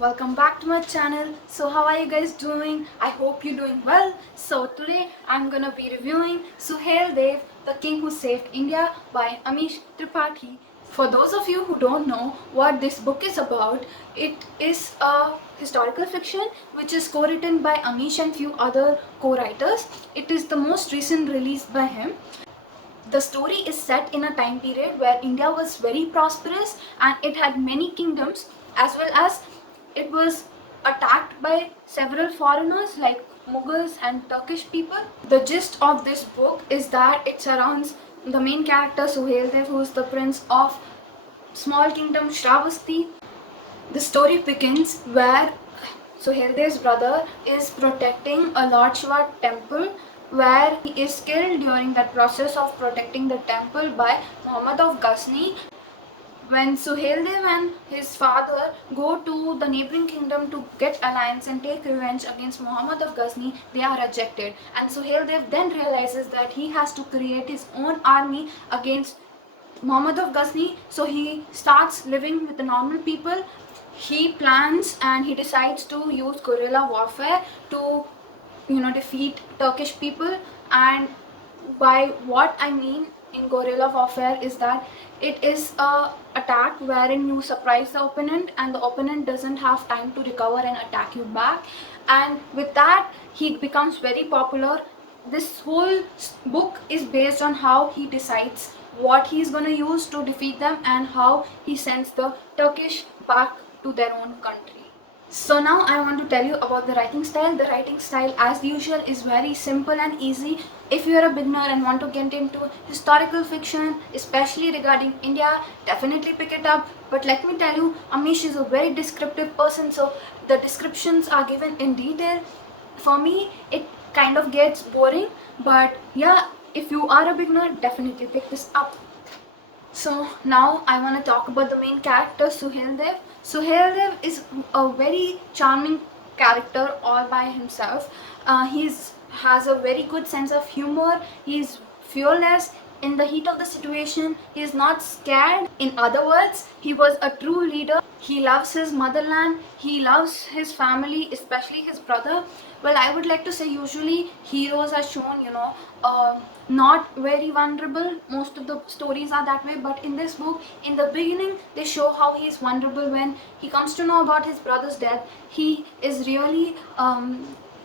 welcome back to my channel. So how are you guys doing? I hope you're doing well. So today I'm gonna be reviewing Suheldev, the King Who Saved India by Amish Tripathi. For those of you who don't know what this book is about, it is a historical fiction which is co-written by Amish and few other co-writers. It is the most recent release by him. The story is set in a time period where India was very prosperous and it had many kingdoms, as well as it was attacked by several foreigners like Mughals and Turkish people. The gist of this book is that it surrounds the main character Suheldev, who is the prince of small kingdom Shravasti. The story begins where Suheldev's brother is protecting a Lord Shiva temple, where he is killed during that process of protecting the temple by Muhammad of Ghazni. When Suheldev and his father go to the neighboring kingdom to get alliance and take revenge against Muhammad of Ghazni, they are rejected. And Suheldev then realizes that he has to create his own army against Muhammad of Ghazni, so he starts living with the normal people. He plans and he decides to use guerrilla warfare to defeat Turkish people. And by what I mean in guerrilla warfare is that it is a attack wherein you surprise the opponent and the opponent doesn't have time to recover and attack you back, and with that he becomes very popular. This whole book is based on how he decides what he's going to use to defeat them and how he sends the Turkish back to their own country. So now I want to tell you about the writing style. The writing style, as usual, is very simple and easy. If you are a beginner and want to get into historical fiction, especially regarding India, definitely pick it up. But let me tell you, Amish is a very descriptive person, so the descriptions are given in detail. For me, it kind of gets boring, but yeah, if you are a beginner, definitely pick this up. So now I want to talk about the main character, Suheldev. Suheldev is a very charming character all by himself. He has a very good sense of humor. He's fearless in the heat of the situation. He is not scared. In other words, he was a true leader. He loves his motherland. He loves his family, especially his brother. Well, I would like to say usually heroes are shown, not very vulnerable. Most of the stories are that way, but in this book, in the beginning, they show how he is vulnerable when he comes to know about his brother's death. He is really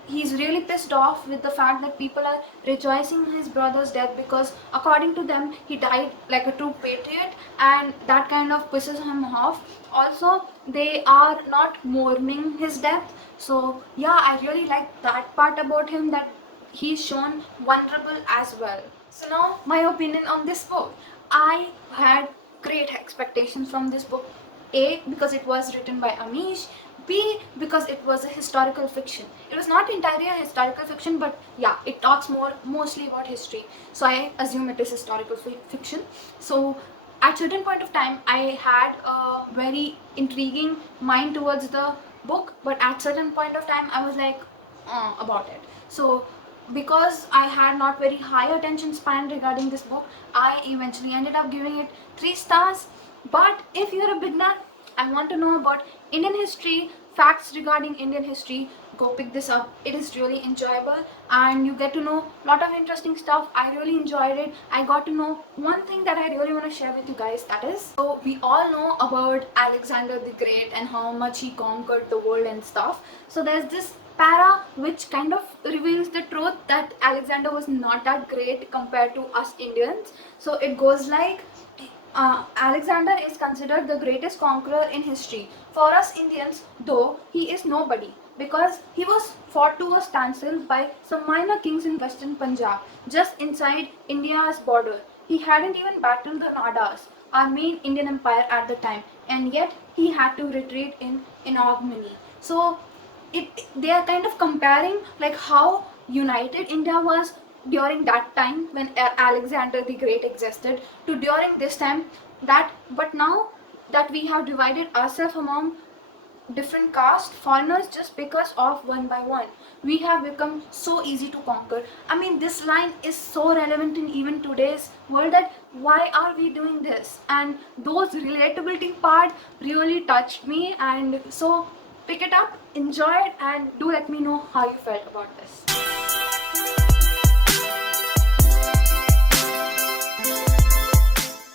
he's really pissed off with the fact that people are rejoicing his brother's death, because according to them he died like a true patriot, and that kind of pisses him off. Also, they are not mourning his death. So yeah, I really like that part about him, that he's shown vulnerable as well. So now my opinion on this book. I had great expectations from this book. A, because it was written by Amish. B, because it was a historical fiction. It was not entirely a historical fiction, but yeah, it talks mostly about history. So I assume it is historical fiction. So at certain point of time, I had a very intriguing mind towards the book, but at certain point of time, I was like, about it. So because I had not very high attention span regarding this book, I eventually ended up giving it 3 stars. But if you're a beginner, I want to know about Indian history, facts regarding Indian history, go pick this up. It is really enjoyable and you get to know a lot of interesting stuff. I really enjoyed it. I got to know one thing that I really want to share with you guys, that is, so we all know about Alexander the Great and how much he conquered the world and stuff. So there's this para which kind of reveals the truth that Alexander was not that great compared to us Indians. So it goes like, Alexander is considered the greatest conqueror in history. For us Indians, though, he is nobody, because he was fought to a standstill by some minor kings in western Punjab, just inside India's border. He hadn't even battled the Nadas, our main Indian empire at the time, and yet he had to retreat in ignominy. So they are kind of comparing like how united India was during that time when Alexander the Great existed to during this time, that but now that we have divided ourselves among different caste foreigners just because of one by one, we have become so easy to conquer. I mean, this line is so relevant in even today's world, that why are we doing this? And those relatability part really touched me. And so Pick it up, enjoy it, and do let me know how you felt about this.